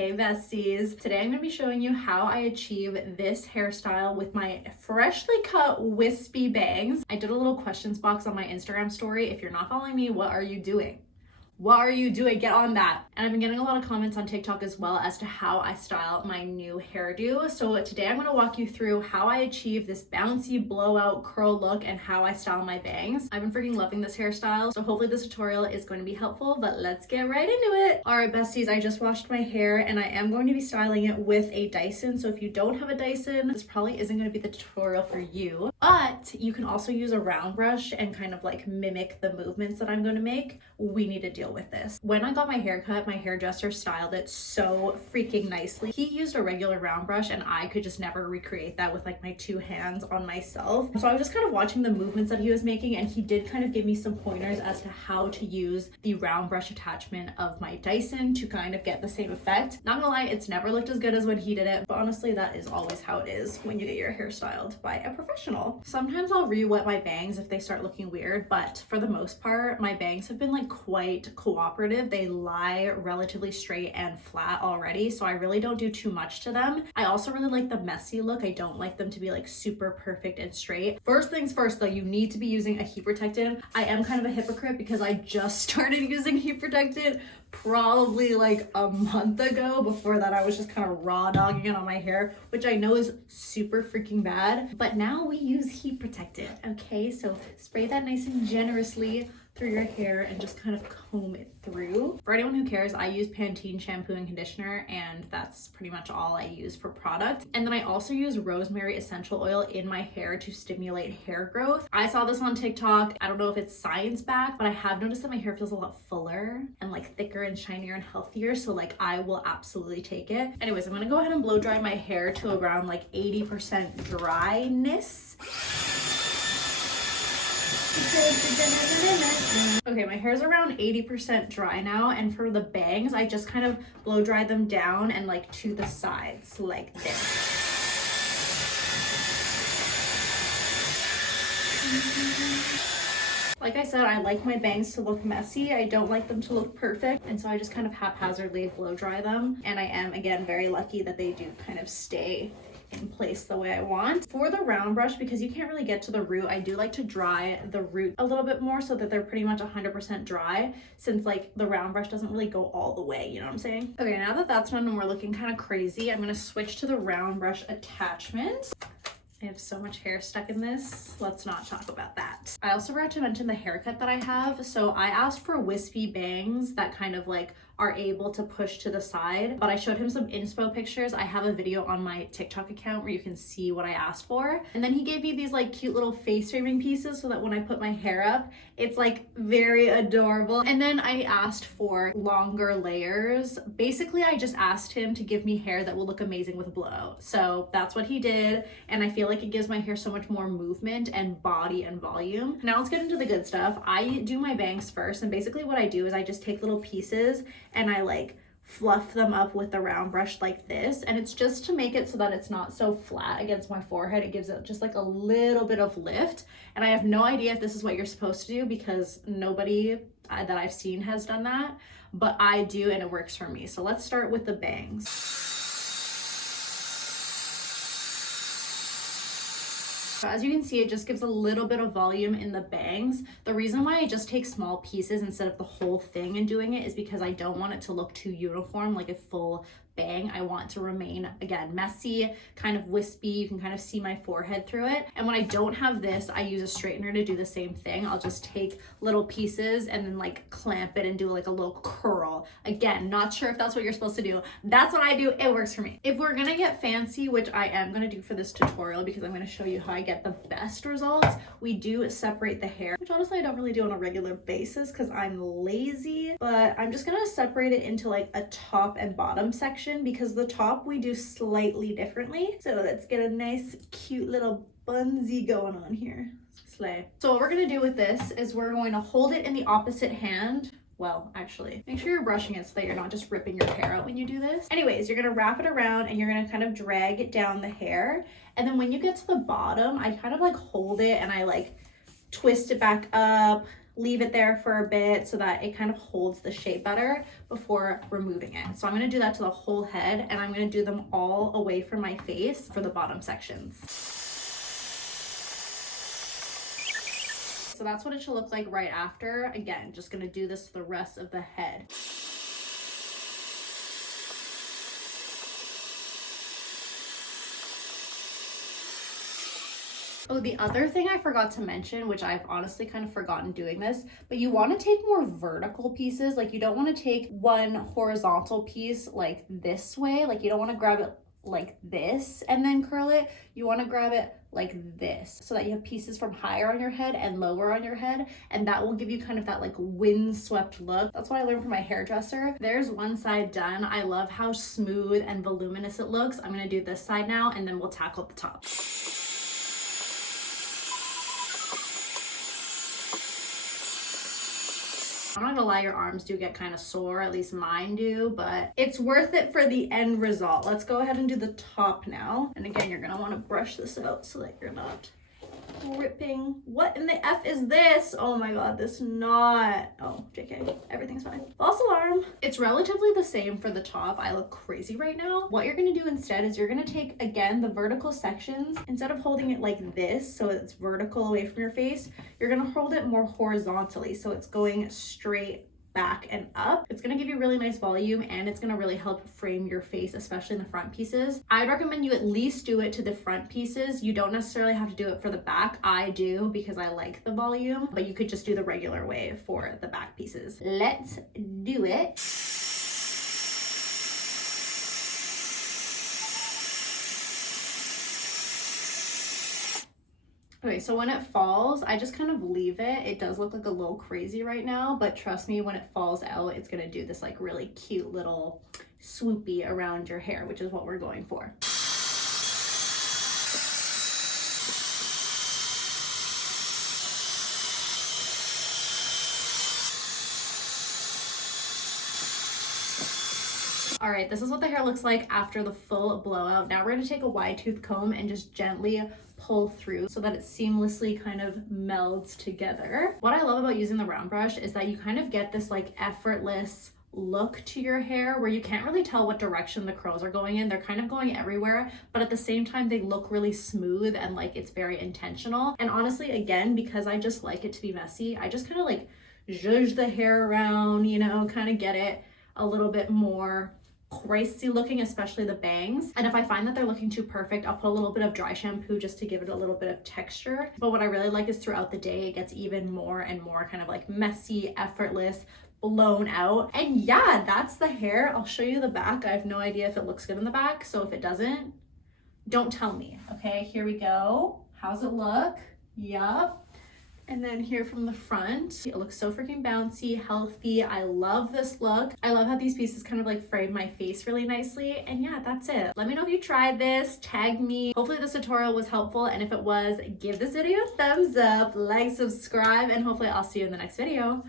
Hey besties, today I'm going to be showing you how I achieve this hairstyle with my freshly cut wispy bangs. I did a little questions box on my Instagram story. If you're not following me, what are you doing? What are you doing? Get on that. And I've been getting a lot of comments on TikTok as well as to how I style my new hairdo. So today I'm gonna walk you through how I achieve this bouncy blowout curl look and how I style my bangs. I've been freaking loving this hairstyle, so hopefully this tutorial is going to be helpful, but let's get right into it. All right, besties, I just washed my hair and I am going to be styling it with a Dyson. So if you don't have a Dyson, this probably isn't gonna be the tutorial for you, but you can also use a round brush and kind of like mimic the movements that I'm gonna make. We need to deal with this. When I got my hair cut, my hairdresser styled it so freaking nicely. He used a regular round brush and I could just never recreate that with like my two hands on myself. So I was just kind of watching the movements that he was making, and he did kind of give me some pointers as to how to use the round brush attachment of my Dyson to kind of get the same effect. Not gonna lie, it's never looked as good as when he did it, but honestly that is always how it is when you get your hair styled by a professional. Sometimes I'll re-wet my bangs if they start looking weird, but for the most part my bangs have been like quite cooperative. They lie relatively straight and flat already, so I really don't do too much to them. I also really like the messy look. I don't like them to be like super perfect and straight. First things first though, you need to be using a heat protectant. I am kind of a hypocrite because I just started using heat protectant probably like a month ago. Before that I was just kind of raw dogging it on my hair, which I know is super freaking bad, but now we use heat protectant. Okay, so spray that nice and generously through your hair and just kind of comb it through. For anyone who cares, I use Pantene shampoo and conditioner, and that's pretty much all I use for product. And then I also use rosemary essential oil in my hair to stimulate hair growth. I saw this on TikTok. I don't know if it's science backed, but I have noticed that my hair feels a lot fuller and like thicker and shinier and healthier, so like I will absolutely take it. Anyways, I'm gonna go ahead and blow dry my hair to around like 80% dryness. Okay, my hair's around 80% dry now, and for the bangs I just kind of blow dry them down and like to the sides like this. Like I said, I like my bangs to look messy. I don't like them to look perfect, and so I just kind of haphazardly blow dry them, and I am again very lucky that they do kind of stay in place the way I want. For the round brush, because you can't really get to the root, I do like to dry the root a little bit more so that they're pretty much 100% dry, since like the round brush doesn't really go all the way, you know what I'm saying? Okay, now that that's done and we're looking kind of crazy, I'm gonna switch to the round brush attachment. I have so much hair stuck in this. Let's not talk about that. I also forgot to mention the haircut that I have. So I asked for wispy bangs that kind of like are able to push to the side, but I showed him some inspo pictures. I have a video on my TikTok account where you can see what I asked for. And then he gave me these like cute little face framing pieces so that when I put my hair up, it's like very adorable. And then I asked for longer layers. Basically, I just asked him to give me hair that will look amazing with a blowout. So that's what he did. And I feel like it gives my hair so much more movement and body and volume. Now let's get into the good stuff. I do my bangs first, and basically what I do is I just take little pieces and I like fluff them up with the round brush like this, and it's just to make it so that it's not so flat against my forehead. It gives it just like a little bit of lift, and I have no idea if this is what you're supposed to do because nobody that I've seen has done that, but I do and it works for me. So let's start with the bangs. So as you can see, it just gives a little bit of volume in the bangs. The reason why I just take small pieces instead of the whole thing and doing it is because I don't want it to look too uniform, like a full bang. I want to remain, again, messy, kind of wispy. You can kind of see my forehead through it. And when I don't have this, I use a straightener to do the same thing. I'll just take little pieces and then like clamp it and do like a little curl. Again, not sure if that's what you're supposed to do. That's what I do. It works for me. If we're gonna get fancy, which I am gonna do for this tutorial because I'm gonna show you how I get the best results, we do separate the hair, which honestly I don't really do on a regular basis because I'm lazy, but I'm just gonna separate it into like a top and bottom section because the top we do slightly differently. So let's get a nice cute little bunsy going on here. Slay. So what we're gonna do with this is we're going to hold it in the opposite hand. Well, actually, make sure you're brushing it so that you're not just ripping your hair out when you do this. Anyways, you're gonna wrap it around and you're gonna kind of drag it down the hair. And then when you get to the bottom, I kind of like hold it and I like twist it back up, leave it there for a bit so that it kind of holds the shape better before removing it. So I'm gonna do that to the whole head, and I'm gonna do them all away from my face for the bottom sections. So that's what it should look like right after. Again, just gonna do this to the rest of the head. Oh, the other thing I forgot to mention, which I've honestly kind of forgotten doing this, but you want to take more vertical pieces. Like, you don't want to take one horizontal piece like this way. Like, you don't want to grab it like this and then curl it. You want to grab it like this so that you have pieces from higher on your head and lower on your head, and that will give you kind of that like windswept look. That's what I learned from my hairdresser. There's one side done. I love how smooth and voluminous it looks. I'm going to do this side now, and then we'll tackle the top. I'm not gonna lie, your arms do get kind of sore, at least mine do, but it's worth it for the end result. Let's go ahead and do the top now. And again, you're gonna wanna brush this out so that you're not ripping. What in the F is this? Oh my God, this knot. Oh, JK, everything's fine. False alarm. It's relatively the same for the top. I look crazy right now. What you're gonna do instead is you're gonna take, again, the vertical sections. Instead of holding it like this, so it's vertical away from your face, you're gonna hold it more horizontally, so it's going straight back and up. It's gonna give you really nice volume, and it's gonna really help frame your face, especially in the front pieces. I'd recommend you at least do it to the front pieces. You don't necessarily have to do it for the back. I do because I like the volume, but you could just do the regular way for the back pieces. Let's do it. Okay, so when it falls, I just kind of leave it. It does look like a little crazy right now, but trust me, when it falls out, it's gonna do this like really cute little swoopy around your hair, which is what we're going for. All right, this is what the hair looks like after the full blowout. Now we're gonna take a wide tooth comb and just gently pull through so that it seamlessly kind of melds together. What I love about using the round brush is that you kind of get this like effortless look to your hair where you can't really tell what direction the curls are going in. They're kind of going everywhere, but at the same time they look really smooth and like it's very intentional. And honestly, again, because I just like it to be messy, I just kind of like zhuzh the hair around, you know, kind of get it a little bit more crazy looking, especially the bangs. And if I find that they're looking too perfect, I'll put a little bit of dry shampoo just to give it a little bit of texture. But what I really like is throughout the day, it gets even more and more kind of like messy, effortless, blown out. And yeah, that's the hair. I'll show you the back. I have no idea if it looks good in the back, so if it doesn't, don't tell me. Okay, here we go. How's it look? Yup. And then here from the front, it looks so freaking bouncy, healthy. I love this look. I love how these pieces kind of like frame my face really nicely. And yeah, that's it. Let me know if you tried this, tag me. Hopefully this tutorial was helpful. And if it was, give this video a thumbs up, like, subscribe, and hopefully I'll see you in the next video.